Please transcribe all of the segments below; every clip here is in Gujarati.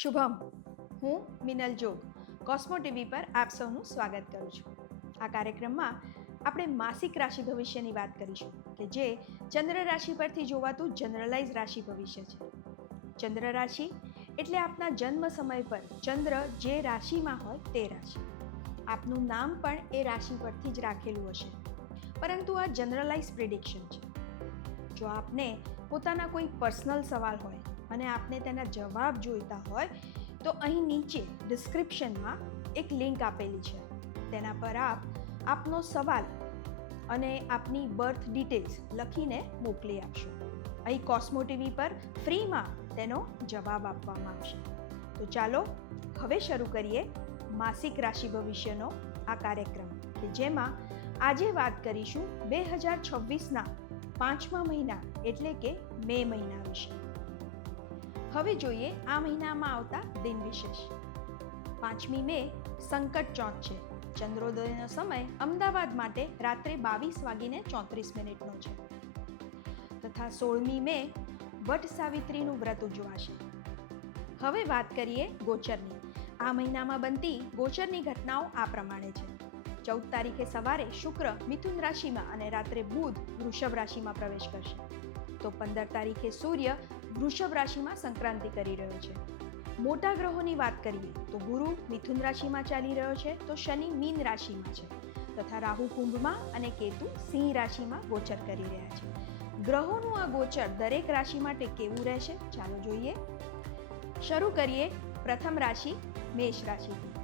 શુભમ, હું મિનલ જોગ કોસ્મો ટીવી પર આપ સૌનું સ્વાગત કરું છું. આ કાર્યક્રમમાં આપણે માસિક રાશિ ભવિષ્યની વાત કરીશું કે જે ચંદ્ર રાશિ પરથી જોવાતું જનરલાઇઝ રાશિ ભવિષ્ય છે. ચંદ્ર રાશિ એટલે આપના જન્મ સમય પર ચંદ્ર જે રાશિમાં હોય તે રાશિ. આપનું નામ પણ એ રાશિ પરથી જ રાખેલું હશે, પરંતુ આ જનરલાઇઝ પ્રિડિક્શન છે. જો આપને પોતાના કોઈ પર્સનલ સવાલ હોય અને આપને તેના જવાબ જોઈતા હોય તો અહીં નીચે ડિસ્ક્રિપ્શનમાં એક લિંક આપેલી છે. તેના પર આપનો સવાલ અને આપની બર્થ ડિટેલ્સ લખીને મોકલી આપશો. અહીં કોસ્મો ટીવી પર ફ્રીમાં તેનો જવાબ આપવામાં આવશે. તો ચાલો હવે શરૂ કરીએ માસિક રાશિ ભવિષ્યનો આ કાર્યક્રમ, કે જેમાં આજે વાત કરીશું 2026ના 5મા મહિના એટલે કે મે મહિના વિશે. હવે જોઈએ આ મહિનામાં આવતા દિન વિશેષ. 5મી મે સંકટ ચોથ છે. ચંદ્રોદયનો સમય અમદાવાદ માટે રાત્રે 22:34 છે તથા 16મી મે વટ સાવિત્રીનું વ્રત ઉજવાશે. હવે વાત કરીએ ગોચરની. આ મહિનામાં બનતી ગોચરની ઘટનાઓ આ પ્રમાણે છે. 14 તારીખે સવારે શુક્ર મિથુન રાશિમાં અને રાત્રે બુધ વૃષભ રાશિમાં પ્રવેશ કરશે. તો 15 તારીખે સૂર્ય વૃષભ રાશિમાં સંક્રાંતિ કરી રહ્યો છે. મોટા ગ્રહોની વાત કરીએ તો ગુરુ મિથુન રાશિમાં ચાલી રહ્યો છે, તો શનિ મીન રાશિમાં છે તથા રાહુ કુંભમાં અને કેતુ સિંહ રાશિમાં ગોચર કરી રહ્યા છે. ગ્રહોનું આ ગોચર દરેક રાશિ માટે કેવું રહેશે ચાલો જોઈએ. શરૂ કરીએ પ્રથમ રાશિ મેષ રાશિથી.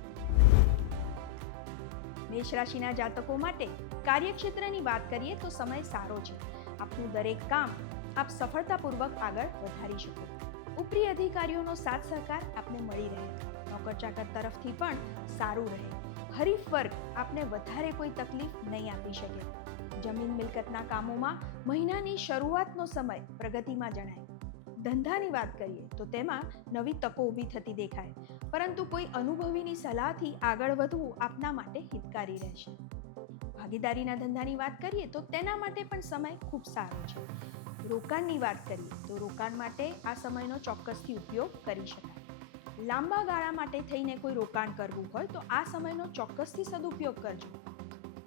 મેષ રાશિના જાતકો માટે કાર્યક્ષેત્રની વાત કરીએ તો સમય સારો છે. આપનું દરેક કામ આપ સફળતાપૂર્વક આગળ વધારી શકો. ઉપરી અધિકારીઓનો સાથ સહકાર આપને મળી રહે. નોકર ચાકર તરફથી પણ સારું રહે. હરીફ વર્ગ આપને વધારે કોઈ તકલીફ નહીં આપી શકે. જમીન મિલકતના કામોમાં મહિનાની શરૂઆતનો સમય પ્રગતિમાં જણાય. ધંધાની વાત કરીએ તો તેમાં નવી તકો ઊભી થતી દેખાય, પરંતુ કોઈ અનુભવીની સલાહથી આગળ વધવું આપના માટે હિતકારી રહેશે. ભાગીદારીના ધંધાની વાત કરીએ તો તેના માટે પણ સમય ખૂબ સારો છે. રોકાણની વાત કરીએ તો રોકાણ માટે આ સમયનો ચોક્કસથી ઉપયોગ કરી શકાય. લાંબા ગાળા માટે થઈને કોઈ રોકાણ કરવું હોય તો આ સમયનો ચોક્કસથી સદુપયોગ કરજો.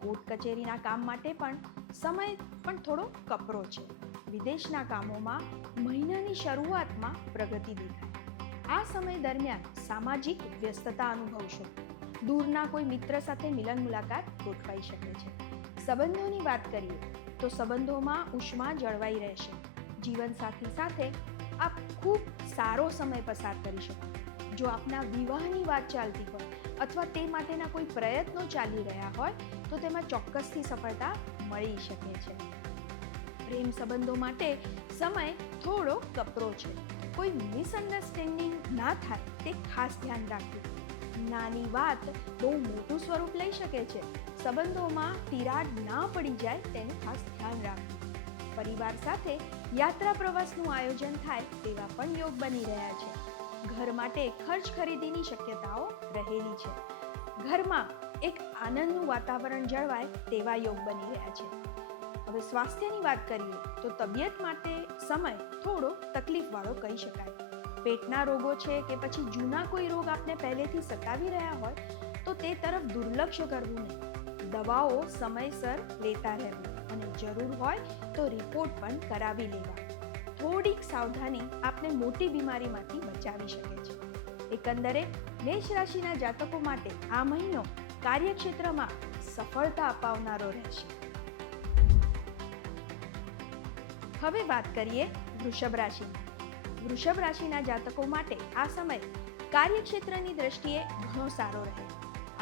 કોર્ટ કચેરીના કામ માટે પણ સમય પણ થોડો કપરો છે. વિદેશના કામોમાં મહિનાની શરૂઆતમાં પ્રગતિ દેખાય. આ સમય દરમિયાન સામાજિક વ્યસ્તતા અનુભવશો. દૂરના કોઈ મિત્ર સાથે મિલન મુલાકાત ગોઠવાઈ શકે છે. સંબંધોની વાત કરીએ તો સંબંધોમાં ઉષ્મા જળવાઈ રહેશે. જીવનસાથી સાથે આપ ખૂબ સારો સમય પસાર કરી શકો. જો આપના વિવાહની વાત ચાલતી હોય અથવા તે માટેના કોઈ પ્રયત્નો ચાલી રહ્યા હોય તો તેમાં ચોક્કસથી સફળતા મળી શકે છે. પ્રેમ સંબંધો માટે સમય થોડો કપરો છે. કોઈ મિસઅન્ડરસ્ટેન્ડિંગ ના થાય તે ખાસ ધ્યાન રાખવું. નાની વાત બહુ મોટું સ્વરૂપ લઈ શકે છે. સંબંધોમાં તિરાડ ના પડી જાય તેનું ખાસ ધ્યાન રાખવું. પરિવાર સાથે યાત્રા પ્રવાસનું આયોજન થાય તેવા પણ યોગ બની રહ્યા છે. ઘર માટે ખર્ચ ખરીદીની શક્યતાઓ રહેલી છે. ઘરમાં એક આનંદનું વાતાવરણ જળવાય તેવા યોગ બની રહ્યા છે. હવે સ્વાસ્થ્યની વાત કરીએ તો તબિયત માટે સમય થોડો તકલીફવાળો કહી શકાય. પેટના રોગો છે કે પછી જૂના કોઈ રોગ આપને પહેલેથી સતાવી રહ્યા હોય તો તે તરફ દુર્લક્ષ્ય કરવું નહીં. દવાઓ સમયસર લેતા રહેવું અને જરૂર હોય તો રિપોર્ટ પણ કરાવી લેવા. થોડીક સાવધાની આપને મોટી બીમારીમાંથી બચાવી શકે છે. એકંદરે મેષ રાશિના જાતકો માટે આ મહિનો કાર્યક્ષેત્રમાં સફળતા અપાવનારો રહેશે. હવે વાત કરીએ વૃષભ રાશિની. વૃષભ રાશિના જાતકો માટે આ સમય કાર્યક્ષેત્રની દ્રષ્ટિએ ઘણો સારો રહે.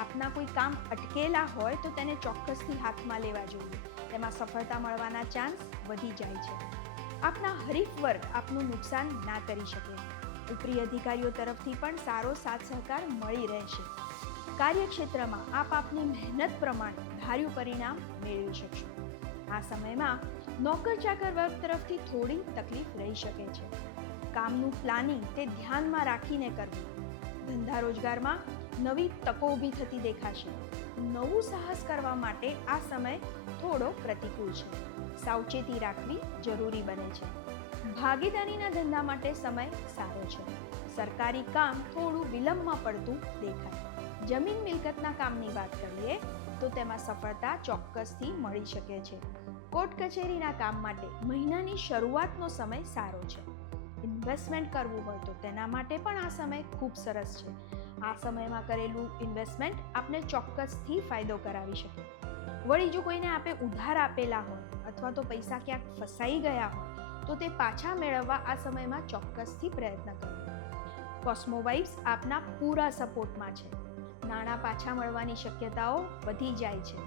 આપના કોઈ કામ અટકેલા હોય તો તેને ચોક્કસથી હાથમાં લેવા જોઈએ. તેમાં સફળતા મળવાના ચાન્સ વધી જાય છે. આપના હરીફ વર્ગ આપનું નુકસાન ના કરી શકે. ઉપરી અધિકારીઓ તરફથી પણ સારો સાથ સહકાર મળી રહેશે. કાર્યક્ષેત્રમાં આપ આપની મહેનત પ્રમાણે ધાર્યું પરિણામ મેળવી શકશો. આ સમયમાં નોકર ચાકર વર્ગ તરફથી થોડી તકલીફ રહી શકે છે. કામનું પ્લાનિંગ તે ધ્યાનમાં રાખીને કરવું. ધંધા રોજગારમાં નવી તકો ઊભી થતી દેખાશે. નવું સાહસ કરવા માટે આ સમય થોડો પ્રતિકૂળ છે. સાવચેતી રાખવી જરૂરી બને છે. ભાગીદારીના ધંધા માટે સમય સારો છે. સરકારી કામ થોડું વિલંબમાં પડતું દેખાય. જમીન મિલકતના કામની વાત કરીએ તો તેમાં સફળતા ચોક્કસથી મળી શકે છે. કોર્ટ કચેરીના કામ માટે મહિનાની શરૂઆતનો સમય સારો છે. ઇન્વેસ્ટમેન્ટ કરવું હોય તો તેના માટે પણ આ સમય ખૂબ સરસ છે. આ સમયમાં કરેલું ઇન્વેસ્ટમેન્ટ આપને ચોક્કસથી ફાયદો કરાવી શકે. વળી જો કોઈને આપે ઉધાર આપેલા હોય અથવા તો પૈસા ક્યાંક ફસાઈ ગયા હોય તો તે પાછા મેળવવા આ સમયમાં ચોક્કસથી પ્રયત્ન કરો. કોસ્મો વાઇબ્સ આપના પૂરા સપોર્ટમાં છે. નાણાં પાછા મળવાની શક્યતાઓ વધી જાય છે.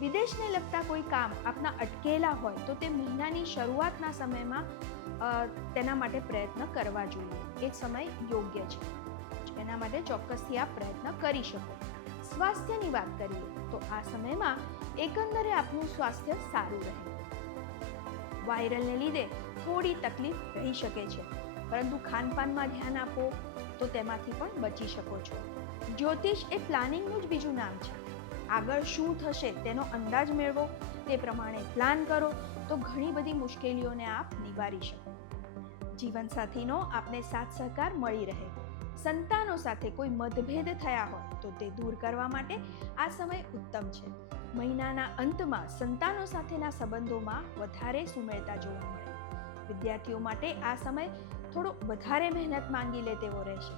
વિદેશને લગતા કોઈ કામ આપના અટકેલા હોય તો તે મહિનાની શરૂઆતના સમયમાં તેના માટે પ્રયત્ન કરવા જોઈએ. એ સમય યોગ્ય છે. એના માટે ચોક્કસથી આપ પ્રયત્ન કરી શકો. સ્વાસ્થ્યની વાત કરીએ તો આ સમયમાં એકંદરે આપનું સ્વાસ્થ્ય સારું રહે. વાયરલને લીધે થોડી તકલીફ રહી શકે છે, પરંતુ ખાનપાનમાં ધ્યાન આપો તો તેમાંથી પણ બચી શકો છો. જ્યોતિષ એ પ્લાનિંગનું જ બીજું નામ છે. આગળ શું થશે તેનો અંદાજ મેળવો, તે પ્રમાણે પ્લાન કરો તો ઘણી બધી મુશ્કેલીઓને આપ નિવારી શકો. જીવનસાથીનો આપને સાથ સહકાર મળી રહે. સંતાનો સાથે કોઈ મતભેદ થયા હોય તો તે દૂર કરવા માટે આ સમય ઉત્તમ છે. મહિનાના અંતમાં સંતાનો સાથેના સંબંધોમાં વધારે સુમેળતા જોવા મળે. વિદ્યાર્થીઓ માટે આ સમય થોડો વધારે મહેનત માંગી લે તેવો રહેશે.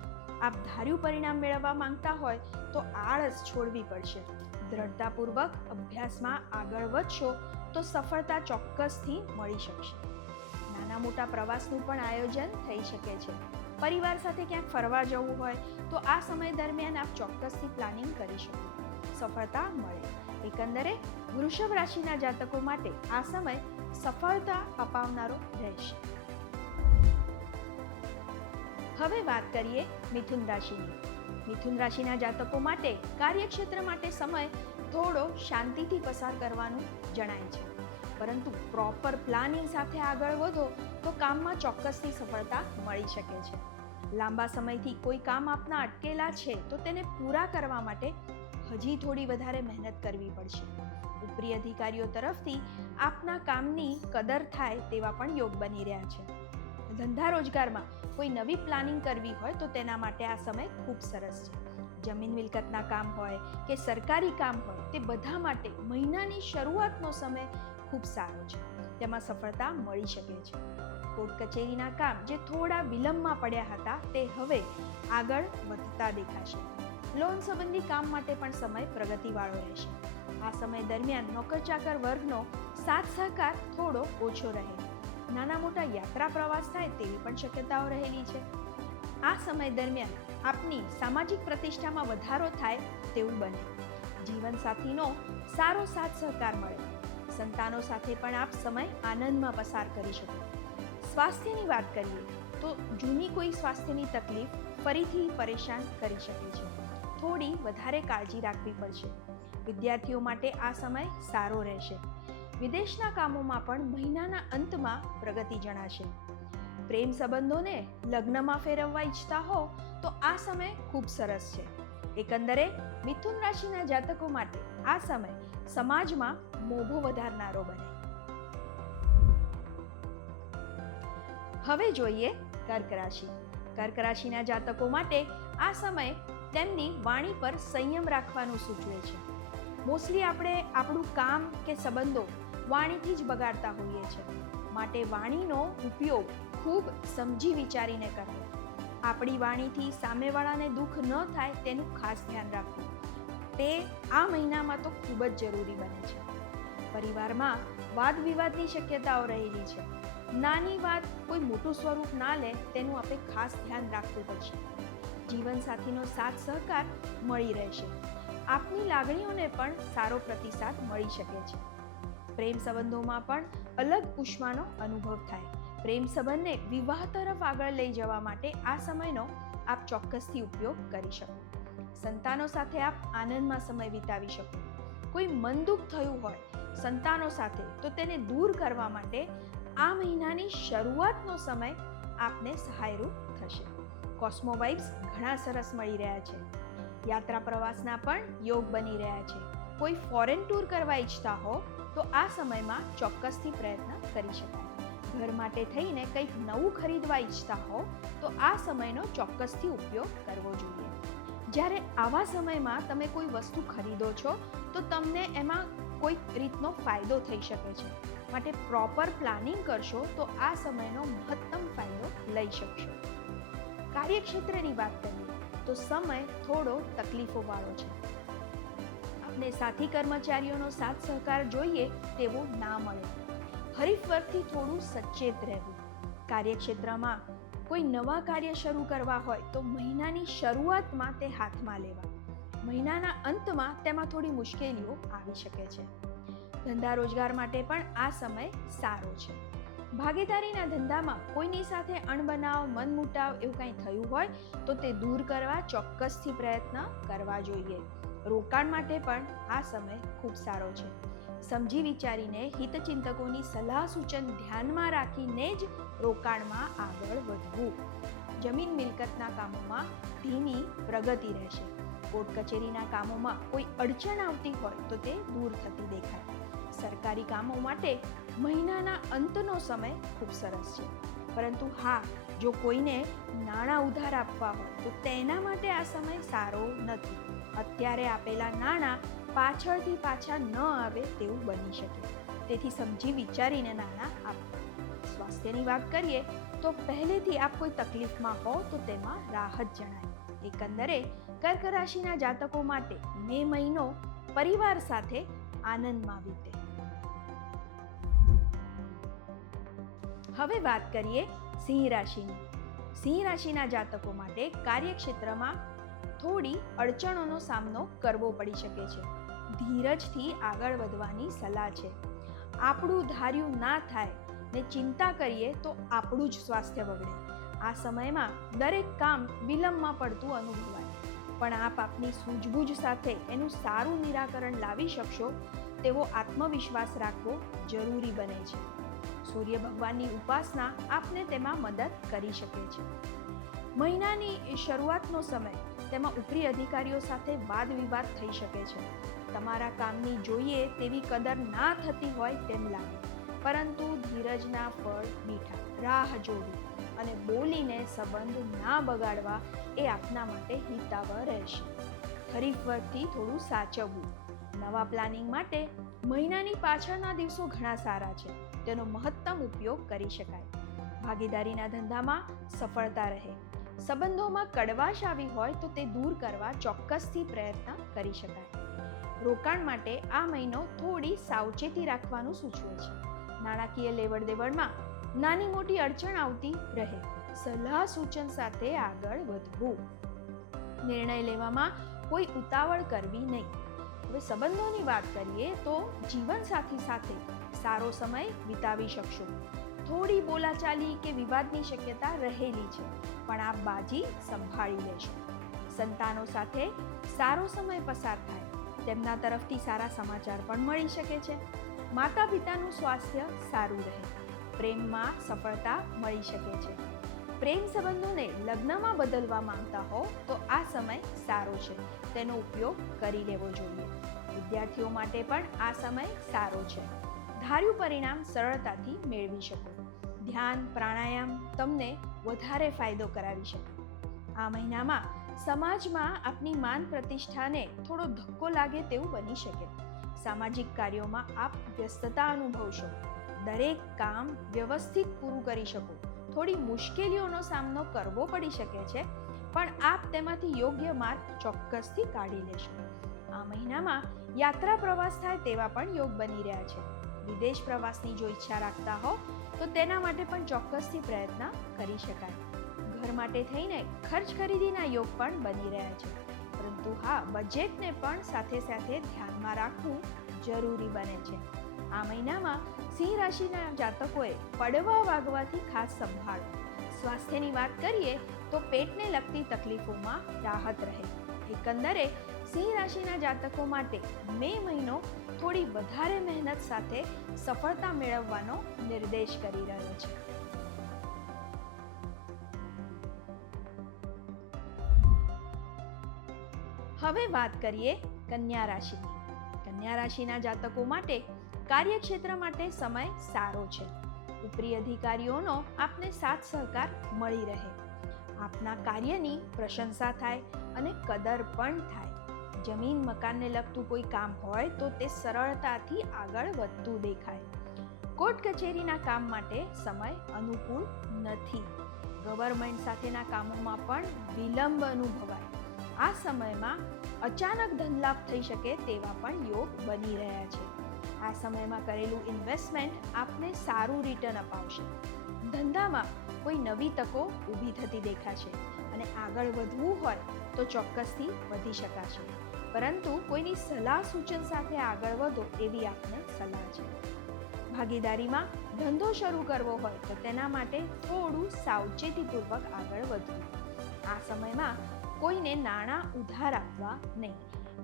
આપ ધાર્યું પરિણામ મેળવવા માંગતા હોય તો આળસ છોડવી પડશે. દ્રઢતાપૂર્વક અભ્યાસમાં આગળ વધશો તો સફળતા ચોક્કસથી મળી શકશે. નાના મોટા પ્રવાસનું પણ આયોજન થઈ શકે છે. પરિવાર સાથે ક્યાંક ફરવા જવું હોય તો આ સમય દરમિયાન આપ ચોક્કસથી પ્લાનિંગ કરી શકો. સફળતા મળે. એકંદરે વૃષભ રાશિના જાતકો માટે આ સમય સફળતા અપાવનારો રહેશે. હવે વાત કરીએ મિથુન રાશિની. મિથુન રાશિના જાતકો માટે કાર્યક્ષેત્ર માટે સમય થોડો શાંતિથી પસાર કરવાનું જણાય છે, પરંતુ પ્રોપર પ્લાનિંગ સાથે આગળ વધો તો કામમાં ચોક્કસથી સફળતા મળી શકે છે. લાંબા સમયથી કોઈ કામ આપના અટકેલા છે તો તેને પૂરા કરવા માટે હજી થોડી વધારે મહેનત કરવી પડશે. ઉપરી અધિકારીઓ તરફથી આપના કામની કદર થાય તેવા પણ યોગ બની રહ્યા છે. ધંધા રોજગારમાં કોઈ નવી પ્લાનિંગ કરવી હોય તો તેના માટે આ સમય ખૂબ સરસ છે. જમીન મિલકતના કામ હોય કે સરકારી કામ હોય તે બધા માટે મહિનાની શરૂઆતનો સમય ખૂબ સારો છે. તેમાં સફળતા મળી શકે છે. કોર્ટ કચેરીના કામ જે થોડા વિલંબમાં પડ્યા હતા તે હવે આગળ વધતા દેખાશે. લોન સંબંધી કામ માટે પણ સમય પ્રગતિવાળો રહેશે. આ સમય દરમિયાન નોકર ચાકર વર્ગનો સાથ સહકાર થોડો ઓછો રહે. નાના મોટા યાત્રા પ્રવાસ થાય તેવી પણ શક્યતાઓ રહેલી છે. આ સમય દરમિયાન આપની સામાજિક પ્રતિષ્ઠામાં વધારો થાય તેવું બને. જીવનસાથીનો સારો સાથ સહકાર મળે. સંતાનો સાથે પણ આપ સમય આનંદમાં પસાર કરી શકો. સ્વાસ્થ્યની વાત કરીએ તો જૂની કોઈ સ્વાસ્થ્યની તકલીફ ફરીથી પરેશાન કરી શકે છે. થોડી વધારે કાળજી રાખવી પડશે. વિદ્યાર્થીઓ માટે આ સમય સારો રહેશે. વિદેશના કામોમાં પણ મહિનાના અંતમાં પ્રગતિ જણાશે. પ્રેમ સંબંધોને લગ્નમાં ફેરવવા ઈચ્છતા હો તો આ સમય ખૂબ સરસ છે. એકંદરે મિથુન રાશિના જાતકો માટે આ સમય સમાજમાં મોભો વધારનારો બને. હવે જોઈએ કર્ક રાશિ. કર્ક રાશિના જાતકો માટે આ સમય તેમની વાણી પર સંયમ રાખવાનું સૂચવે છે. મોસ્ટલી આપણે આપણું કામ કે સંબંધો વાણીથી જ બગાડતા હોઈએ છીએ, માટે વાણીનો ઉપયોગ ખૂબ સમજી વિચારીને કરવો. આપણી વાણીથી સામેવાળાને દુઃખ ન થાય તેનું ખાસ ધ્યાન રાખવું. તે આ મહિનામાં તો ખૂબ જ જરૂરી બને છે. પરિવારમાં વાદ વિવાદની શક્યતાઓ રહેલી છે. નાની વાત કોઈ મોટું સ્વરૂપ ના લે તેનું આપણે ખાસ ધ્યાન રાખવું પડશે. જીવનસાથીનો સાથ સહકાર મળી રહેશે. આપની લાગણીઓને પણ સારો પ્રતિસાદ મળી શકે છે. પ્રેમ સંબંધોમાં પણ અલગ ઉષ્માનો અનુભવ થાય. પ્રેમ સંબંધને વિવાહ તરફ આગળ લઈ જવા માટે આ સમયનો આપ ચોક્કસથી ઉપયોગ કરી શકો. સંતાનો સાથે આપ આનંદમાં સમય વિતાવી શકો. કોઈ મન દુઃખ થયું હોય સંતાનો સાથે તો તેને દૂર કરવા માટે આ મહિનાની શરૂઆતનો સમય આપને સહાયરૂપ થશે. કોસ્મો વાઇબ્સ ઘણા સરસ મળી રહ્યા છે. યાત્રા પ્રવાસના પણ યોગ બની રહ્યા છે. કોઈ ફોરેન ટૂર કરવા ઈચ્છતા હો તો આ સમયમાં ચોક્કસથી પ્રયત્ન કરી શકાય. ઘર માટે થઈને કંઈક નવું ખરીદવા ઈચ્છતા હો તો આ સમયનો ચોક્કસથી ઉપયોગ કરવો જોઈએ. જ્યારે આવા સમયમાં તમે કોઈ વસ્તુ ખરીદો છો તો તમને એમાં કોઈક રીતનો ફાયદો થઈ શકે છે. માટે પ્રોપર પ્લાનિંગ કરશો તો આ સમયનો મહત્તમ ફાયદો લઈ શકશો. કાર્યક્ષેત્રની વાત કરીએ તો સમય થોડો તકલીફોવાળો છે. આપને સાથી કર્મચારીઓનો સાથ સહકાર જોઈએ તેવો ના મળે. હરીફ વર્ગથી થોડું સચેત રહેવું. કાર્યક્ષેત્રમાં કોઈ નવા કાર્ય શરૂ કરવા હોય તો મહિનાની શરૂઆતમાં તે હાથમાં લેવા. મહિનાના અંતમાં તેમાં થોડી મુશ્કેલીઓ આવી શકે છે. ધંધા રોજગાર માટે પણ આ સમય સારો છે. ભાગીદારીના ધંધામાં કોઈની સાથે અણબનાવ, મનમુટાવ એવું કંઈ થયું હોય તો તે દૂર કરવા ચોક્કસથી પ્રયત્ન કરવા જોઈએ. રોકાણ માટે પણ આ સમય ખૂબ સારો છે. સમજી વિચારીને હિતચિંતકોની સલાહ સૂચન ધ્યાનમાં રાખીને જ રોકાણમાં આગળ વધવું. જમીન મિલકતના કામોમાં ધીમી પ્રગતિ રહેશે. કોર્ટ કચેરીના કામોમાં કોઈ અડચણ આવતી હોય તો તે દૂર થતી દેખાય. સરકારી કામો માટે મહિનાના અંતનો સમય ખૂબ સરસ છે. પરંતુ હા, જો કોઈને નાણાં ઉધાર આપવા હોય તો તેના માટે આ સમય સારો નથી. અત્યારે આપેલા નાણાં પાછળથી પાછા ન આવે તેવું બની શકે. તેથી સમજી વિચારીને નાણાં આપવા. સ્વાસ્થ્યની વાત કરીએ તો પહેલેથી આપ કોઈ તકલીફમાં હો તો તેમાં રાહત જણાય. એકંદરે કર્ક રાશિના જાતકો માટે મે મહિનો પરિવાર સાથે આનંદમાં વીતે. હવે વાત કરીએ સિંહ રાશિની. સિંહ રાશિના જાતકો માટે કાર્યક્ષેત્રમાં થોડી અડચણોનો સામનો કરવો પડી શકે છે. ધીરજથી આગળ વધવાની સલાહ છે. આપણું ધાર્યું ના થાય ને ચિંતા કરીએ તો આપણું જ સ્વાસ્થ્ય બગડે. આ સમયમાં દરેક કામ વિલંબમાં પડતું અનુભવાય, પણ આપ આપની સૂઝબૂઝ સાથે એનું સારું નિરાકરણ લાવી શકશો તેવો આત્મવિશ્વાસ રાખવો જરૂરી બને છે. સૂર્ય ભગવાનની ઉપાસના આપને તેમાં મદદ કરી શકે છે. મહિનાની શરૂઆતનો સમય, તેમાં ઉપરી અધિકારીઓ સાથે વાદ વિવાદ થઈ શકે છે. તમારા કામની જોઈએ તેવી કદર ના થતી હોય તેમ લાગે, પરંતુ ધીરજના ફળ મીઠા. રાહ જોવી અને બોલીને સંબંધ ના બગાડવા એ આપના માટે હિતાવહ રહેશે. હરીફ વર્ગથી થોડું સાચવવું. નવા પ્લાનિંગ માટે મહિનાની પાછળના દિવસો ઘણા સારા છે. તેનો મહત્તમ ઉપયોગ કરી શકાય. ભાગીદારીના ધંધામાં સફળતા રહે. સંબંધોમાં કડવાશ આવી હોય તો તે દૂર કરવા ચોક્કસથી પ્રયત્ન કરી શકાય. રોકાણ માટે આ મહિનો થોડી સાવચેતી રાખવાનું સૂચવે છે. નાણાકીય લેવડ દેવડમાં નાની મોટી અડચણ આવતી રહે. સલાહ સૂચન સાથે આગળ વધવું. નિર્ણય લેવામાં કોઈ ઉતાવળ કરવી નહીં. હવે સંબંધોની વાત કરીએ તો જીવનસાથી સાથે સારો સમય વિતાવી શકશો. થોડી બોલાચાલી કે વિવાદની શક્યતા રહેલી છે, પણ આપ બાજી સંભાળી લેશો. સંતાનો સાથે સારો સમય પસાર થાય. તેમના તરફથી સારા સમાચાર પણ મળી શકે છે. માતા પિતાનું સ્વાસ્થ્ય સારું રહે. પ્રેમમાં સફળતા મળી શકે છે. પ્રેમ સંબંધોને લગ્નમાં બદલવા માંગતા હો તો આ સમય સારો છે. તેનો ઉપયોગ કરી લેવો જોઈએ. વિદ્યાર્થીઓ માટે પણ આ સમય સારો છે. ધાર્યું પરિણામ સરળતાથી મેળવી શકો. ધ્યાન, પ્રાણાયામ તમને વધારે ફાયદો કરાવી શકે. આ મહિનામાં સમાજમાં આપની માન પ્રતિષ્ઠાને થોડો ધક્કો લાગે તેવું બની શકે. સામાજિક કાર્યોમાં આપ વ્યસ્તતા અનુભવશો. દરેક કામ વ્યવસ્થિત પૂરું કરી શકો. થોડી મુશ્કેલીઓનો સામનો કરવો પડી શકે છે, પણ આપ તેમાંથી યોગ્ય માર્ગ ચોક્કસથી કાઢી લેશો. આ મહિનામાં યાત્રા પ્રવાસ થાય તેવા પણ યોગ બની રહ્યા છે. વિદેશ પ્રવાસની જો ઈચ્છા રાખતા હો તો તેના માટે પણ ચોક્કસથી પ્રયત્ન કરી શકાય. ઘર માટે થઈને ખર્ચ ખરીદીના યોગ પણ બની રહ્યા છે, પરંતુ હા, બજેટને પણ સાથે સાથે ધ્યાનમાં રાખવું જરૂરી બને છે. આ મહિનામાં સિંહ રાશિના જાતકોએ પડવા વાગવાથી ખાસ સંભાળો. સ્વાસ્થ્યની વાત કરીએ તો પેટને લગતી તકલીફોમાં રાહત રહે. એકંદરે સિંહ રાશિના જાતકો માટે મે મહિનો થોડી વધારે મહેનત સાથે સફળતા મેળવવાનો નિર્દેશ કરી રહ્યો છે. હવે વાત કરીએ કન્યા રાશિની. કન્યા રાશિના જાતકો માટે કાર્યક્ષેત્ર માટે સમય સારો છે. ઉપરી અધિકારીઓનો આપને સાથ સહકાર મળી રહે. આપના કાર્યની પ્રશંસા થાય અને કદર પણ થાય. જમીન મકાનને લગતું કોઈ કામ હોય તો તે સરળતાથી આગળ વધતું દેખાય. કોર્ટ કચેરીના કામ માટે સમય અનુકૂળ નથી. ગવર્નમેન્ટ સાથેના કામોમાં પણ વિલંબ અનુભવાય. આ સમયમાં અચાનક ધનલાભ થઈ શકે તેવા પણ યોગ બની રહ્યા છે. આ સમયમાં કરેલું ઇન્વેસ્ટમેન્ટ આપને સારું રિટર્ન અપાવશે. ધંધામાં કોઈ નવી તકો ઊભી થતી દેખાશે અને આગળ વધવું હોય તો ચોક્કસથી વધી શકાશે. પરંતુ કોઈની સલાહ સૂચન સાથે આગળ વધો એવી આપને સલાહ છે. ભાગીદારીમાં ધંધો શરૂ કરવો હોય તો તેના માટે થોડું સાવચેતીપૂર્વક આગળ વધવું. આ સમયમાં કોઈને નાણાં ઉધાર આપવા નહીં.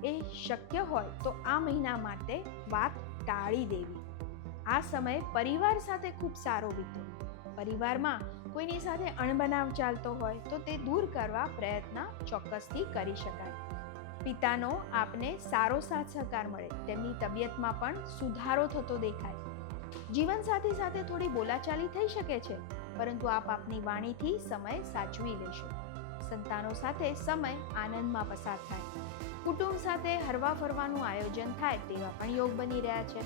એ શક્ય હોય તો આ મહિના માટે વાત ટાળી દેવી. આ સમય પરિવાર સાથે ખૂબ સારો વીતે. પરિવારમાં કોઈની સાથે અણબનાવ ચાલતો હોય તો તે દૂર કરવા પ્રયત્ન ચોક્કસથી કરી શકાય. પિતાનો આપને સારો સાથ સહકાર મળે. તેમની તબિયતમાં પણ સુધારો થતો દેખાય. જીવનસાથી સાથે થોડી બોલાચાલી થઈ શકે છે, પરંતુ આપ આપની વાણીથી સમય સાચવી લેશો. સંતાનો સાથે સમય આનંદમાં પસાર થાય. કુટુંબ સાથે હરવા ફરવાનું આયોજન થાય તેવા પણ યોગ બની રહ્યા છે.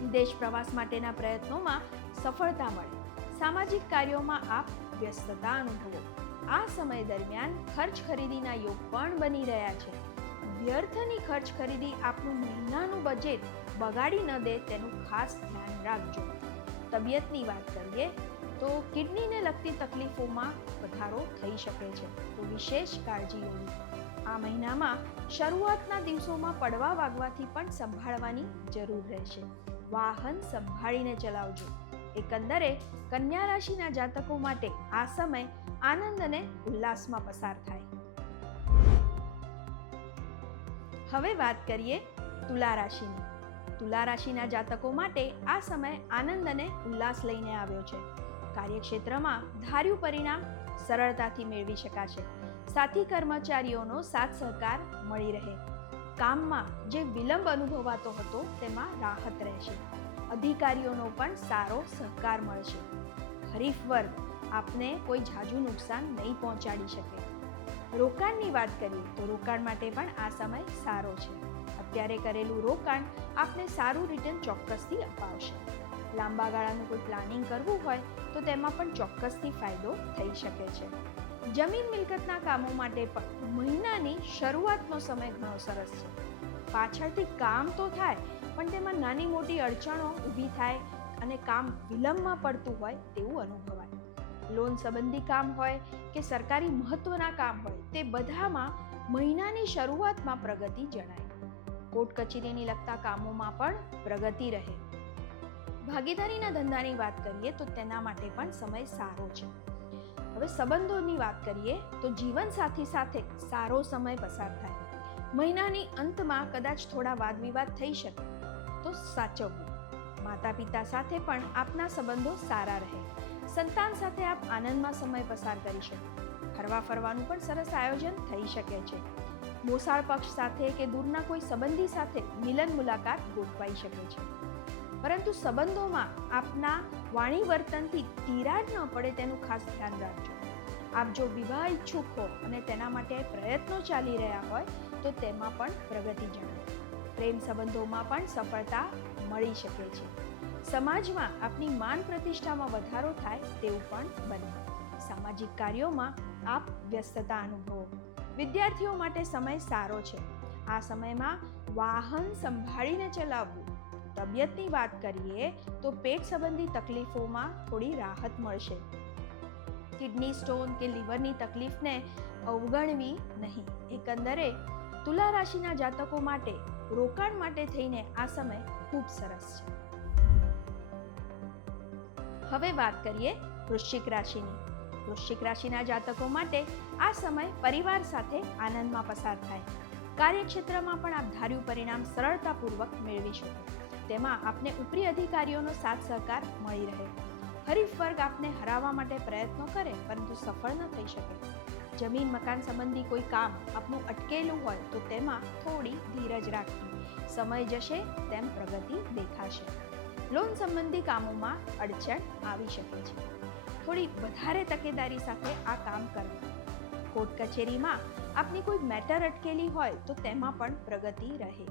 વિદેશ પ્રવાસ માટેના પ્રયત્નોમાં સફળતા મળે. સામાજિક કાર્યોમાં આપ વ્યસ્તતા અનુભવો. આ સમય દરમિયાન ખર્ચ ખરીદીના યોગ પણ બની રહ્યા છે. વ્યર્થની ખર્ચ ખરીદી આપનું મહિનાનું બજેટ બગાડી ન દે તેનું ખાસ ધ્યાન રાખજો. તબિયતની વાત કરીએ તો કિડનીને લગતી તકલીફોમાં વધારો થઈ શકે છે, તો વિશેષ કાળજી લેવી. આ મહિનામાં શરૂઆતના દિવસોમાં પડવા વાગવાથી પણ સંભાળવાની જરૂર રહેશે. વાહન સંભાળીને ચલાવજો. એકંદરે કન્યા રાશિના જાતકો માટે આ સમય આનંદ અને ઉલ્લાસમાં પસાર થાય. હવે વાત કરીએ તુલા રાશિની. તુલા રાશિના જાતકો માટે આ સમય આનંદ અને ઉલ્લાસ લઈને આવ્યો છે. કાર્યક્ષેત્રમાં ધાર્યું પરિણામ સરળતાથી મેળવી શકાશે. સાથી કર્મચારીઓનો સાથ સહકાર મળી રહે. કામમાં જે વિલંબ અનુભવાતો હતો તેમાં રાહત રહેશે. અધિકારીઓનો પણ સારો સહકાર મળશે. હરીફ વર્ગ આપને કોઈ ઝાઝું નુકસાન નહીં પહોંચાડી શકે. રોકાણની વાત કરીએ તો રોકાણ માટે પણ આ સમય સારો છે. અત્યારે કરેલું રોકાણ આપને સારું રિટર્ન ચોક્કસથી અપાવશે. લાંબા ગાળાનું કોઈ પ્લાનિંગ કરવું હોય તો તેમાં પણ ચોક્કસથી ફાયદો થઈ શકે છે. જમીન મિલકતના કામો માટે પણ મહિનાની શરૂઆતનો સમય ઘણો સરસ છે. પાછળથી કામ તો થાય પણ તેમાં નાની મોટી અડચણો ઊભી થાય અને કામ વિલંબમાં પડતું હોય તેવું અનુભવાય. લોન સંબંધી કામ હોય કે સરકારી મહત્વના કામ હોય તે બધામાં મહિનાની શરૂઆતમાં પ્રગતિ જણાય. કોર્ટ કચેરીની લગતા કામોમાં પણ પ્રગતિ રહે. ભાગીદારીના ધંધાની વાત કરીએ તો તેના માટે પણ સમય સારો છે. હવે સંબંધોની વાત કરીએ તો જીવનસાથી સાથે સારો સમય પસાર થાય. મહિનાની અંતમાં કદાચ થોડા વાદ વિવાદ થઈ શકે તો સાચવવું. માતા પિતા સાથે પણ આપના સંબંધો સારા રહે. સંતાન સાથે આપ આનંદમાં સમય પસાર કરી શકો. ફરવા ફરવાનું પણ સરસ આયોજન થઈ શકે છે. મોસાળ પક્ષ સાથે કે દૂરના કોઈ સંબંધી સાથે મિલન મુલાકાત ગોઠવાઈ શકે છે. પરંતુ સંબંધોમાં આપના વાણી વર્તનથી તિરાડ ન પડે તેનું ખાસ ધ્યાન રાખજો. આપ જો વિવાહ ઈચ્છુક હો અને તેના માટે પ્રયત્નો ચાલી રહ્યા હોય તો તેમાં પણ પ્રગતિ જણાય. પ્રેમ સંબંધોમાં પણ સફળતા મળી શકે છે. સમાજમાં આપની માન પ્રતિષ્ઠામાં વધારો થાય તેવું પણ બને. સામાજિક કાર્યોમાં આપ વ્યસ્તતા અનુભવો. વિદ્યાર્થીઓ માટે સમય સારો છે. આ સમયમાં વાહન સંભાળીને ચલાવવું. તબિયતની વાત કરીએ તો પેટ સંબંધી તકલીફોમાં થોડી રાહત મળશે. કિડની સ્ટોન કે લીવરની તકલીફને અવગણવી નહીં. એકંદરે તુલા રાશિના જાતકો માટે રોકાણ માટે થઈને આ સમય ખૂબ સરસ છે. હવે વાત કરીએ વૃશ્ચિક રાશિની. વૃશ્ચિક રાશિના જાતકો માટે આ સમય પરિવાર સાથે આનંદમાં પસાર થાય. કાર્યક્ષેત્રમાં પણ આપ ધાર્યું પરિણામ સરળતાપૂર્વક મેળવી શકો. તેમાં આપને ઉપરી અધિકારીઓનો સાથ સહકાર મળી રહે. હરીફ વર્ગ આપને હરાવવા માટે પ્રયત્નો કરે પરંતુ સફળ ન થઈ શકે. જમીન મકાન સંબંધી કોઈ કામ આપનું અટકેલું હોય તો તેમાં થોડી ધીરજ રાખવી. સમય જશે તેમ પ્રગતિ દેખાશે. લોન સંબંધી કામોમાં અડચણ આવી શકે છે. થોડી વધારે તકેદારી સાથે આ કામ કરવું. કોર્ટ કચેરીમાં આપની કોઈ મેટર અટકેલી હોય તો તેમાં પણ પ્રગતિ રહે.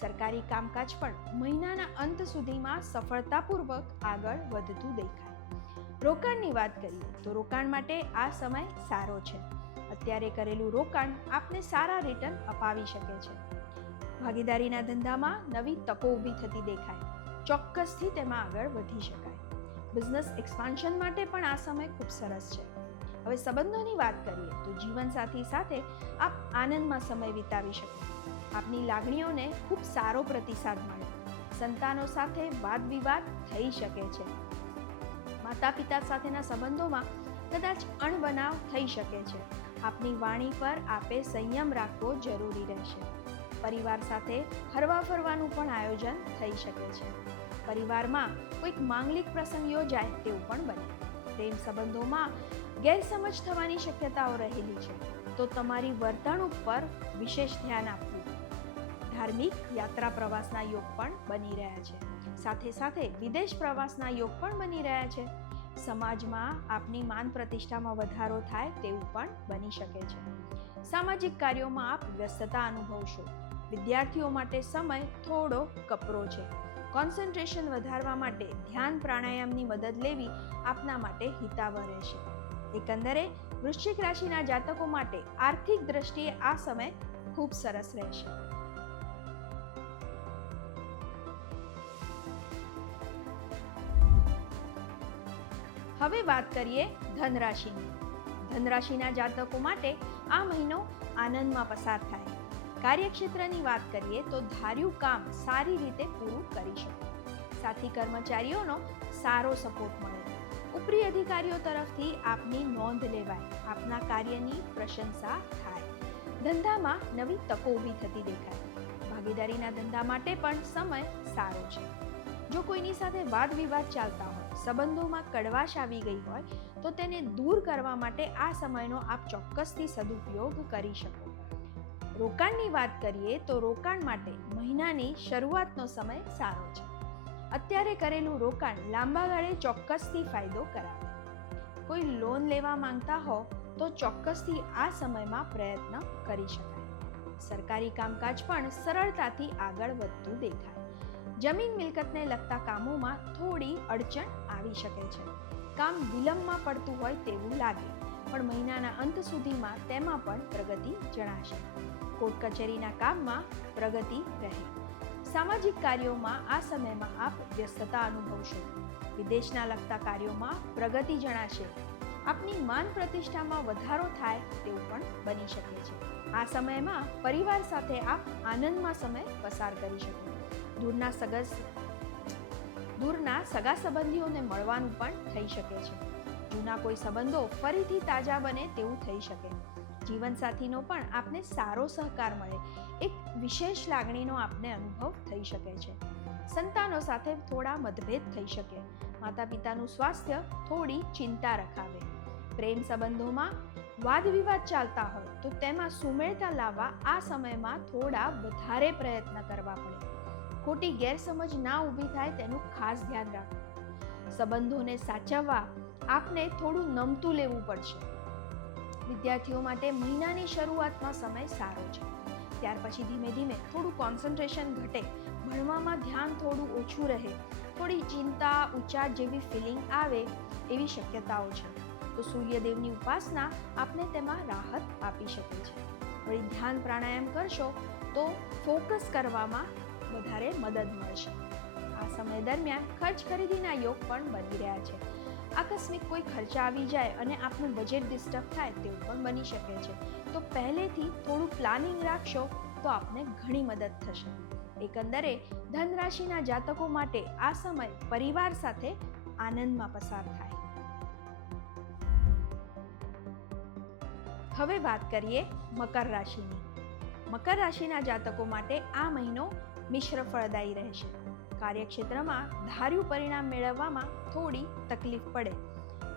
સરકારી કામકાજ પણ મહિનાના અંત સુધીમાં સફળતાપૂર્વક આગળ વધતું દેખાય. રોકાણની વાત કરીએ તો રોકાણ માટે આ સમય સારો છે. અત્યારે કરેલું રોકાણ આપને સારા રિટર્ન અપાવી શકે છે. ભાગીદારીના ધંધામાં નવી તકો ઊભી થતી દેખાય. ચોક્કસથી તેમાં આગળ વધી શકાય. બિઝનેસ એક્સપાન્શન માટે પણ આ સમય ખૂબ સરસ છે. હવે સંબંધોની વાત કરીએ તો જીવનસાથી સાથે આપ આનંદમાં સમય વિતાવી શકો. આપની લાગણીઓને ખૂબ સારો પ્રતિસાદ મળે. સંતાનો સાથે વાદ વિવાદ થઈ શકે છે. માતા પિતા સાથેના સંબંધોમાં કદાચ અણબનાવ થઈ શકે છે. આપની વાણી પર આપે સંયમ રાખવો જરૂરી રહેશે. પરિવાર સાથે હરવા ફરવાનું પણ આયોજન થઈ શકે છે. પરિવારમાં કોઈક માંગલિક પ્રસંગ યોજાય તેવું પણ બને. પ્રેમ સંબંધોમાં ગેરસમજ થવાની શક્યતાઓ રહેલી છે, તો તમારી વર્તણૂક પર વિશેષ ધ્યાન આપવું. ધાર્મિક યાત્રા પ્રવાસના યોગ પણ બની રહ્યા છે. સાથે સાથે વિદેશ પ્રવાસના યોગ પણ બની રહ્યા છે. સમાજમાં આપની માન પ્રતિષ્ઠામાં વધારો થાય તેવું પણ બની શકે છે. સામાજિક કાર્યોમાં આપ વ્યસ્તતા અનુભવશો. વિદ્યાર્થીઓ માટે સમય થોડો કપરો છે. કોન્સન્ટ્રેશન વધારવા માટે ધ્યાન પ્રાણાયામની મદદ લેવી આપના માટે હિતાવહ રહેશે. એકંદરે વૃશ્ચિક રાશિના જાતકો માટે આર્થિક દ્રષ્ટિએ આ સમય ખૂબ સરસ રહેશે. હવે વાત કરીએ ધન રાશિની. ધન રાશિના જાતકો માટે આ મહિનો આનંદમાં પસાર થાય. કાર્યક્ષેત્રની વાત કરીએ તો ધાર્યું કામ સારી રીતે પૂરું કરી શકો. સાથી કર્મચારીઓનો સારો સપોર્ટ મળે. ઉપરી અધિકારીઓ તરફથી આપની નોંધ લેવાય. આપના કાર્યની પ્રશંસા થાય. ધંધામાં નવી તકો ઊભી થતી દેખાય. ભાગીદારીના ધંધા માટે પણ સમય સારો છે. જો કોઈની સાથે વાદ વિવાદ ચાલતા હોય, સંબંધોમાં કડવાશ આવી ગઈ હોય તો તેને દૂર કરવા માટે આ સમયનો આપ ચોક્કસથી સદુપયોગ કરી શકો. રોકાણની વાત કરીએ તો રોકાણ માટે મહિનાની શરૂઆતનો સમય સારો છે. અત્યારે કરેલું રોકાણ લાંબા ગાળે ચોક્કસથી ફાયદો કરાવે. કોઈ લોન લેવા માંગતા હો તો ચોક્કસથી આ સમયમાં પ્રયત્ન કરી શકાય. સરકારી કામકાજ પણ સરળતાથી આગળ વધતું દેખાય. જમીન મિલકતને લગતા કામોમાં થોડી અડચણ આવી શકે છે. કામ વિલંબમાં પડતું હોય તેવું લાગે, પણ મહિનાના અંત સુધીમાં તેમાં પણ પ્રગતિ જણાશે. કોર્ટ કચેરીના કામમાં પ્રગતિ રહે. સામાજિક કાર્યોમાં આ સમયમાં આપ વ્યસ્તતા અનુભવશો. વિદેશના લગતા કાર્યોમાં પ્રગતિ જણાશે. આપની માન પ્રતિષ્ઠામાં વધારો થાય તેવું પણ બની શકે છે. આ સમયમાં પરિવાર સાથે આપ આનંદમાં સમય પસાર કરી શકો. દૂરના સગા સંબંધીઓને મળવાનું પણ થઈ શકે છે. જૂના કોઈ સંબંધો ફરીથી તાજા બને તેવું થઈ શકે. જીવનસાથીનો પણ આપને સારો સહકાર મળે. એક વિશેષ લાગણીનો આપને અનુભવ થઈ શકે છે. સંતાનો સાથે થોડા મતભેદ થઈ શકે. માતા પિતાનું સ્વાસ્થ્ય થોડી ચિંતા રખાવે. પ્રેમ સંબંધોમાં વાદ વિવાદ ચાલતા હોય તો તેમાં સુમેળતા લાવવા આ સમયમાં થોડા વધારે પ્રયત્ન કરવા પડે. ખોટી ગેરસમજ ના ઊભી થાય તેનું ખાસ ધ્યાન રાખવું. સંબંધોને સાચવવા આપને થોડું નમતું લેવું પડશે. વિદ્યાર્થીઓ માટે મહિનાની શરૂઆતમાં સમય સારો છે. ત્યાર પછી ધીમે ધીમે થોડું કોન્સન્ટ્રેશન ઘટે. ભણવામાં ધ્યાન થોડું ઓછું રહે. થોડી ચિંતા ઉચાટ જેવી ફિલિંગ આવે એવી શક્યતાઓ છે. તો સૂર્યદેવની ઉપાસના આપને તેમાં રાહત આપી શકે છે. વળી ધ્યાન પ્રાણાયામ કરશો તો ફોકસ કરવામાં વધારે મદદ મળશે. આ સમય દરમિયાન ખર્ચ ખરીદીના યોગ પણ બની રહ્યા છે. આકસ્મિક કોઈ ખર્ચા આવી જાય અને આપનું બજેટ ડિસ્ટર્બ થાય તેવું પણ બની શકે છે. તો પહેલેથી થોડું પ્લાનિંગ રાખશો તો આપને ઘણી મદદ થશે. એકંદરે ધન રાશિના જાતકો માટે આ સમય પરિવાર સાથે આનંદમાં પસાર થાય. હવે વાત કરીએ મકર રાશિની. મકર રાશિના જાતકો માટે આ મહિનો મિશ્ર ફળદાયી રહેશે. કાર્યક્ષેત્રમાં ધાર્યું પરિણામ મેળવવામાં થોડી તકલીફ પડે.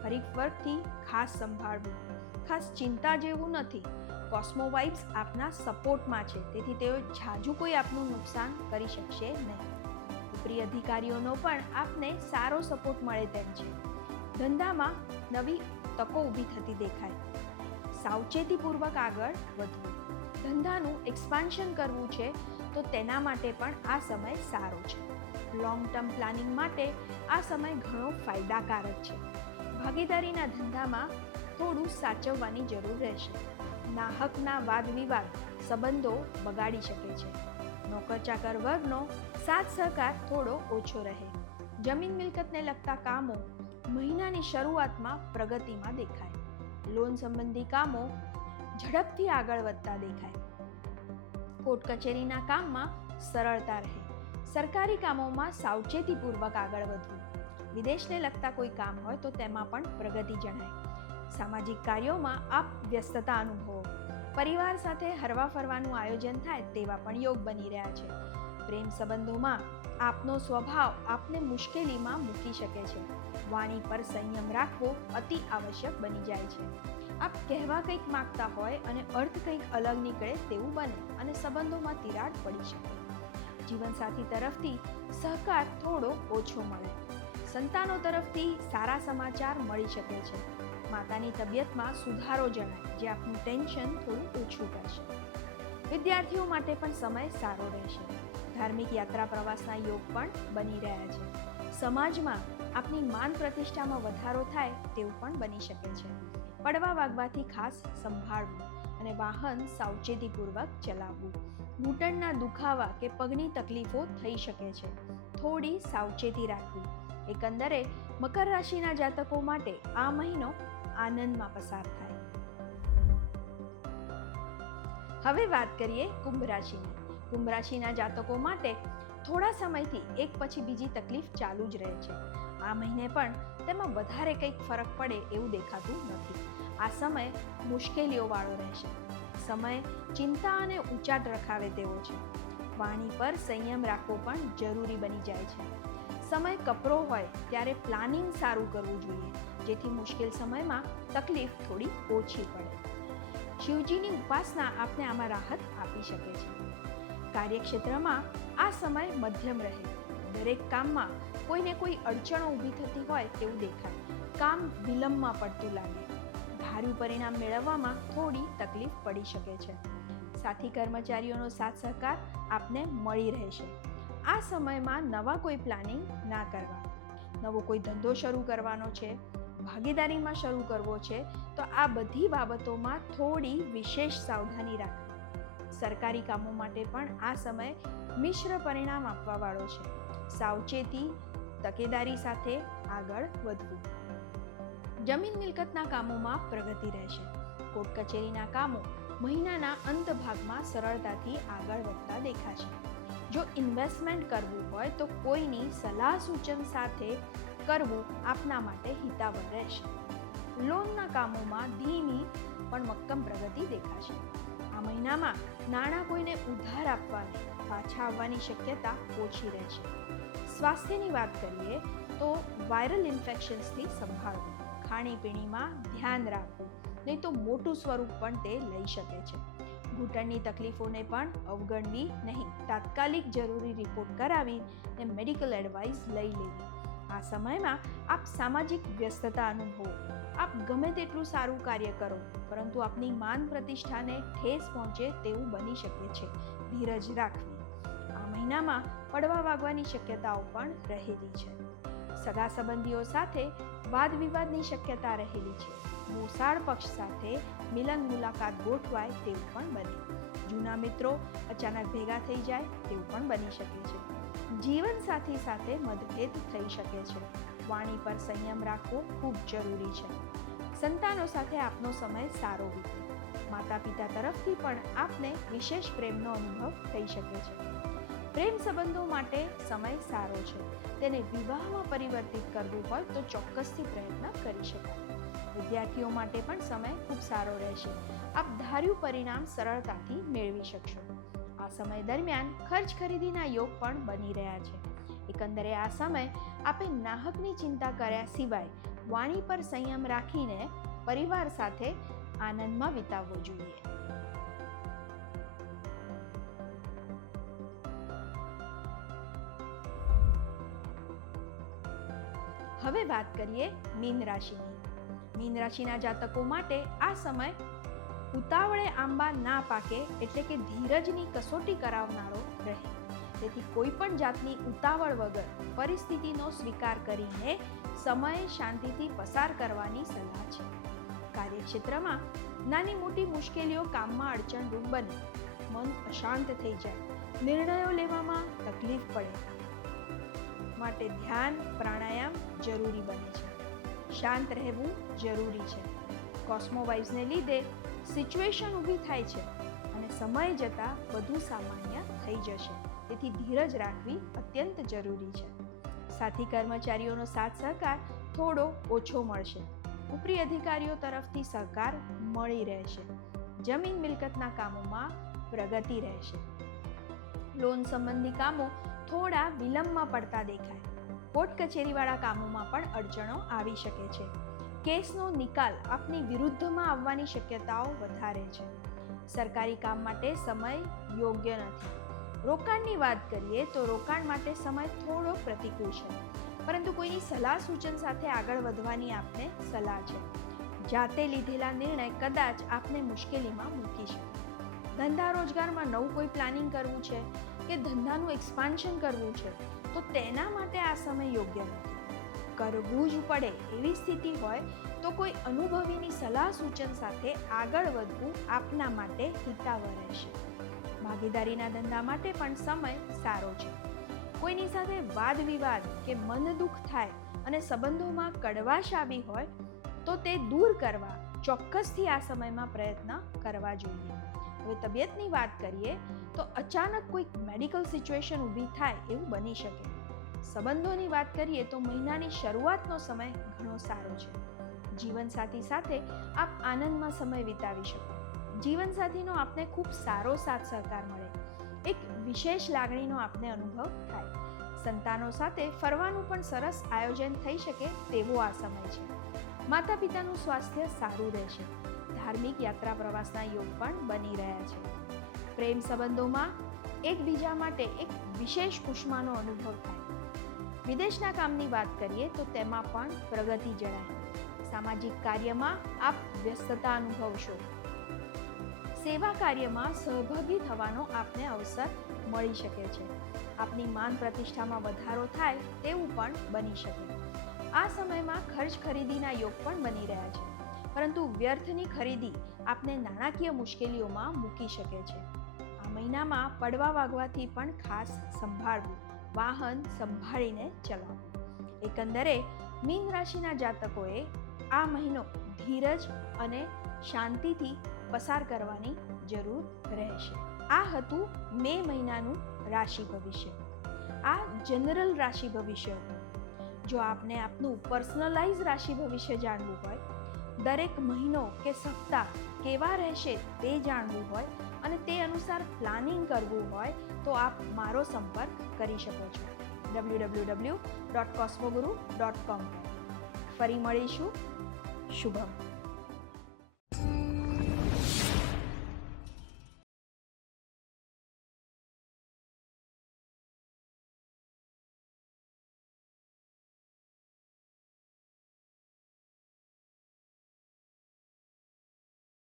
હરીફ વર્ગથી ખાસ સંભાળવું. ખાસ ચિંતા જેવું નથી. કોસ્મો વાઇબ્સ આપના સપોર્ટમાં છે, તેથી તેઓ ઝાઝું કોઈ આપનું નુકસાન કરી શકશે નહીં. ઉપરી અધિકારીઓનો પણ આપને સારો સપોર્ટ મળે તેમ છે. ધંધામાં નવી તકો ઊભી થતી દેખાય. સાવચેતીપૂર્વક આગળ વધવું. ધંધાનું એક્સપાન્શન કરવું છે તો તેના માટે પણ આ સમય સારો છે. લોંગ ટર્મ પ્લાનિંગ માટે આ સમય ઘણો ફાયદાકારક છે. ભાગીદારીના ધંધામાં થોડું સાચવવાની જરૂર રહેશે. નાહકના વાદ વિવાદ સંબંધો બગાડી શકે છે. નોકર ચાકર વર્ગનો સાથ સહકાર થોડો ઓછો રહે. જમીન મિલકતને લગતા કામો મહિનાની શરૂઆતમાં પ્રગતિમાં દેખાય. લોન સંબંધી કામો ઝડપથી આગળ વધતા દેખાય. કોર્ટ કચેરીના કામમાં સરળતા રહે. સરકારી કામોમાં સાવચેતીપૂર્વક આગળ વધવું. વિદેશને લગતા કોઈ કામ હોય તો તેમાં પણ પ્રગતિ જણાય. સામાજિક કાર્યોમાં આપ વ્યસ્તતા અનુભવો. પરિવાર સાથે હરવા ફરવાનું આયોજન થાય તેવા પણ યોગ બની રહ્યા છે. પ્રેમ સંબંધોમાં આપનો સ્વભાવ આપને મુશ્કેલીમાં મૂકી શકે છે. વાણી પર સંયમ રાખવો અતિ આવશ્યક બની જાય છે. આપ કહેવા કંઈક માંગતા હોય અને અર્થ કંઈક અલગ નીકળે તેવું બને અને સંબંધોમાં તિરાડ પડી શકે. જીવનસાથી તરફથી સહકાર થોડો ઓછો મળે. સંતાનો તરફથી સારા સમાચાર મળી શકે છે. માતાની તબિયતમાં સુધારો જણાય જે આપનું ટેન્શન થોડું ઓછું કરશે. વિદ્યાર્થીઓ માટે પણ સમય સારો રહેશે. ધાર્મિક યાત્રા પ્રવાસના યોગ પણ બની રહ્યા છે. સમાજમાં આપની માન પ્રતિષ્ઠામાં વધારો થાય તેવું પણ બની શકે છે. પડવા વાગવાથી ખાસ સંભાળવું અને વાહન સાવચેતીપૂર્વક ચલાવવું. ઘૂંટણના દુખાવા કે પગની તકલીફો થઈ શકે છે. થોડી સાવચેતી રાખવી. એકંદરે મકર રાશિના જાતકો માટે આ મહિનો આનંદમાં પસાર થાય. હવે વાત કરીએ કુંભ રાશિની. કુંભ રાશિના જાતકો માટે થોડા સમયથી એક પછી બીજી તકલીફ ચાલુ જ રહે છે. આ મહિને પણ તેમાં વધારે કંઈક ફરક પડે એવું દેખાતું નથી. આ સમય મુશ્કેલીઓ વાળો રહેશે. સમય ચિંતા અને ઉચાટ રખાવે તેવો છે. વાણી પર સંયમ રાખવો પણ જરૂરી બની જાય છે. સમય કપરો હોય ત્યારે પ્લાનિંગ સારું કરવું જોઈએ જેથી મુશ્કેલ સમયમાં તકલીફ થોડી ઓછી પડે. શિવજીની ઉપાસના આપને આમાં રાહત આપી શકે છે. કાર્યક્ષેત્રમાં આ સમય મધ્યમ રહે. દરેક કામમાં કોઈને કોઈ અડચણો ઊભી થતી હોય તેવું દેખાય. કામ વિલંબમાં પડતું લાગે. ધાર્યું પરિણામ મેળવવામાં થોડી તકલીફ પડી શકે છે. સાથી કર્મચારીઓનો સાથ સહકાર આપને મળી રહેશે. આ સમયમાં નવા કોઈ પ્લાનિંગ ના કરવા. નવો કોઈ ધંધો શરૂ કરવાનો છે, ભાગીદારીમાં શરૂ કરવો છે તો આ બધી બાબતોમાં થોડી વિશેષ સાવધાની રાખવી. સરકારી કામો માટે પણ આ સમય મિશ્ર પરિણામ આપવા વાળો છે. સાવચેતી તકેદારી સાથે આગળ વધવું. જમીન મિલકતના કામોમાં પ્રગતિ રહેશે. કોર્ટ કચેરીના કામો મહિનાના અંત ભાગમાં સરળતાથી આગળ વધતા દેખાશે. જો ઇન્વેસ્ટમેન્ટ કરવું હોય તો કોઈની સલાહ સૂચન સાથે કરવું આપના માટે હિતાવહ રહેશે. લોનના કામોમાં ધીમી પણ મક્કમ પ્રગતિ દેખાશે. આ મહિનામાં નાણાં કોઈને ઉધાર આપવાની પાછા આવવાની શક્યતા ઓછી રહેશે. સ્વાસ્થ્યની વાત કરીએ તો વાયરલ ઇન્ફેક્શન્સથી સંભાળવું. ખાણીપીણીમાં ધ્યાન રાખવું, નહીં તો મોટું સ્વરૂપ પણ તે લઈ શકે છે. ઘૂંટણની તકલીફોને પણ અવગણવી નહીં. તાત્કાલિક જરૂરી રિપોર્ટ કરાવીને મેડિકલ એડવાઇસ લઈ લેવી. આ સમયમાં આપ સામાજિક વ્યસ્તતા અનુભવો. આપ ગમે તેટલું સારું કાર્ય કરો પરંતુ આપની માન પ્રતિષ્ઠાને ઠેસ પહોંચે તેવું બની શકે છે. ધીરજ રાખવી. આ મહિનામાં પડવા વાગવાની શક્યતાઓ પણ રહેલી છે. સગા સંબંધીઓ સાથે વાદ વિવાદની શક્યતા રહેલી છે. મોસાળ પક્ષ સાથે મિલન મુલાકાત ગોઠવાય તેવું પણ બને. જૂના મિત્રો અચાનક ભેગા થઈ જાય તેવું પણ બની શકે છે. જીવનસાથી સાથે મતભેદ થઈ શકે છે. વાણી પર સંયમ રાખવો ખૂબ જરૂરી છે. સંતાનો સાથે આપનો સમય સારો વીતે. માતા પિતા તરફથી પણ આપને વિશેષ પ્રેમનો અનુભવ થઈ શકે છે. પ્રેમ સંબંધો માટે સમય સારો છે. તેને વિવાહમાં પરિવર્તિત કરવું હોય તો ચોક્કસથી પ્રયત્ન કરી શકાય. વિદ્યાર્થીઓ માટે પણ સમય ખૂબ સારો રહેશે. આપ ધાર્યું પરિણામ સરળતાથી મેળવી શકશો. આ સમય દરમિયાન ખર્ચ ખરીદીના યોગ પણ બની રહ્યા છે. એકંદરે આ સમય આપે નાહકની ચિંતા કર્યા સિવાય વાણી પર સંયમ રાખીને પરિવાર સાથે આનંદમાં વિતાવવો જોઈએ. હવે વાત કરીએ મીન રાશિની. મીન રાશિના જાતકો માટે આ સમય ઉતાવળે આંબા ના પાકે એટલે કે ધીરજની કસોટી કરાવનારો રહે. તેથી કોઈ પણ જાતની ઉતાવળ વગર પરિસ્થિતિનો સ્વીકાર કરીને સમય શાંતિથી પસાર કરવાની સલાહ છે. કાર્યક્ષેત્રમાં નાની મોટી મુશ્કેલીઓ કામમાં અડચણરૂપ બને, મન અશાંત થઈ જાય, નિર્ણયો લેવામાં તકલીફ પડે, માટે ધ્યાન પ્રાણાયામ જરૂરી બને છે. શાંત રહેવું જરૂરી છે. કોસ્મો વાઇબ્સને લીધે સિચ્યુએશન ઊભી થાય છે અને સમય જતાં બધું સામાન્ય થઈ જશે. તેથી ધીરજ રાખવી અત્યંત જરૂરી છે. સાથી કર્મચારીઓનો સાથ સહકાર થોડો ઓછો મળશે. ઉપરી અધિકારીઓ તરફથી સહકાર મળી રહેશે. જમીન મિલકતના કામોમાં પ્રગતિ રહેશે. લોન સંબંધી કામો થોડા વિલંબમાં પડતા દેખાય. કોર્ટ કચેરીવાળા કામોમાં પણ અડચણો આવી શકે છે. કેસનો નિકાલ આપની વિરુદ્ધમાં આવવાની શક્યતાઓ વધારે છે. સરકારી કામ માટે સમય યોગ્ય નથી. રોકાણની વાત કરીએ તો રોકાણ માટે સમય થોડો પ્રતિકૂળ છે, પરંતુ કોઈની સલાહ સૂચન સાથે આગળ વધવાની આપને સલાહ છે. જાતે લીધેલા નિર્ણય કદાચ આપને મુશ્કેલીમાં મૂકી શકે. ધંધા રોજગારમાં નવું કોઈ પ્લાનિંગ કરવું છે કે ધંધાનું એક્સપાન્શન કરવું છે તો તેના માટે આ સમય યોગ્ય નથી. કરવું જ પડે એવી સ્થિતિ હોય તો કોઈ અનુભવીની સલાહ સૂચન સાથે આગળ વધવું આપના માટે હિતાવહ રહેશે. ભાગીદારીના ધંધા માટે પણ સમય સારો છે. કોઈની સાથે વાદ વિવાદ કે મન દુઃખ થાય અને સંબંધોમાં કડવાશ આવી હોય તો તે દૂર કરવા ચોક્કસથી આ સમયમાં પ્રયત્ન કરવા જોઈએ. હવે તબિયતની વાત કરીએ તો અચાનક કોઈક મેડિકલ સિચ્યુએશન ઊભી થાય એવું બની શકે. સંબંધોની વાત કરીએ તો મહિનાની શરૂઆતનો સમય ઘણો સારો છે. જીવનસાથી સાથે આપ આનંદમાં સમય વિતાવી શકો. જીવનસાથીનો આપને ખૂબ સારો સાથ સહકાર મળે. એક વિશેષ લાગણીનો આપને અનુભવ થાય. સંતાનો સાથે ફરવાનું પણ સરસ આયોજન થઈ શકે તેવો આ સમય છે. માતા પિતાનું સ્વાસ્થ્ય સારું રહેશે. ધાર્મિક યાત્રા પ્રવાસના યોગ પણ બની રહ્યા છે. પ્રેમ સંબંધોમાં એકબીજા માટે એક વિશેષ ઉષ્માનો અનુભવ થાય. વિદેશના કામની વાત કરીએ તો તેમાં પણ પ્રગતિ જણાય. સામાજિક કાર્યમાં આપ વ્યસ્તતા અનુભવશો. સેવા કાર્યમાં સહભાગી થવાનો આપને અવસર મળી શકે છે. આપની માન પ્રતિષ્ઠામાં વધારો થાય તેવું પણ બની શકે. આ સમયમાં ખર્ચ ખરીદીના યોગ પણ બની રહ્યા છે, પરંતુ વ્યર્થની ખરીદી આપને નાણાકીય મુશ્કેલીઓમાં મૂકી શકે છે. આ મહિનામાં પડવા વાગવાથી પણ ખાસ સંભાળવું. વાહન સંભાળીને ચલાવવું. એકંદરે મીન રાશિના જાતકોએ આ મહિનો ધીરજ અને શાંતિથી પસાર કરવાની જરૂર રહેશે. આ હતું મે મહિનાનું રાશિ ભવિષ્ય. આ જનરલ રાશિ ભવિષ્ય હતું. જો આપને આપનું પર્સનલાઇઝ રાશિ ભવિષ્ય જાણવું હોય, દરેક મહિનો કે સપ્તાહ કેવા રહેશે તે જાણવું હોય અને તે અનુસાર પ્લાનિંગ કરવું હોય તો આપ મારો સંપર્ક કરી શકો છો www.cosmoguru.com. ફરી મળીશું. શુભમ.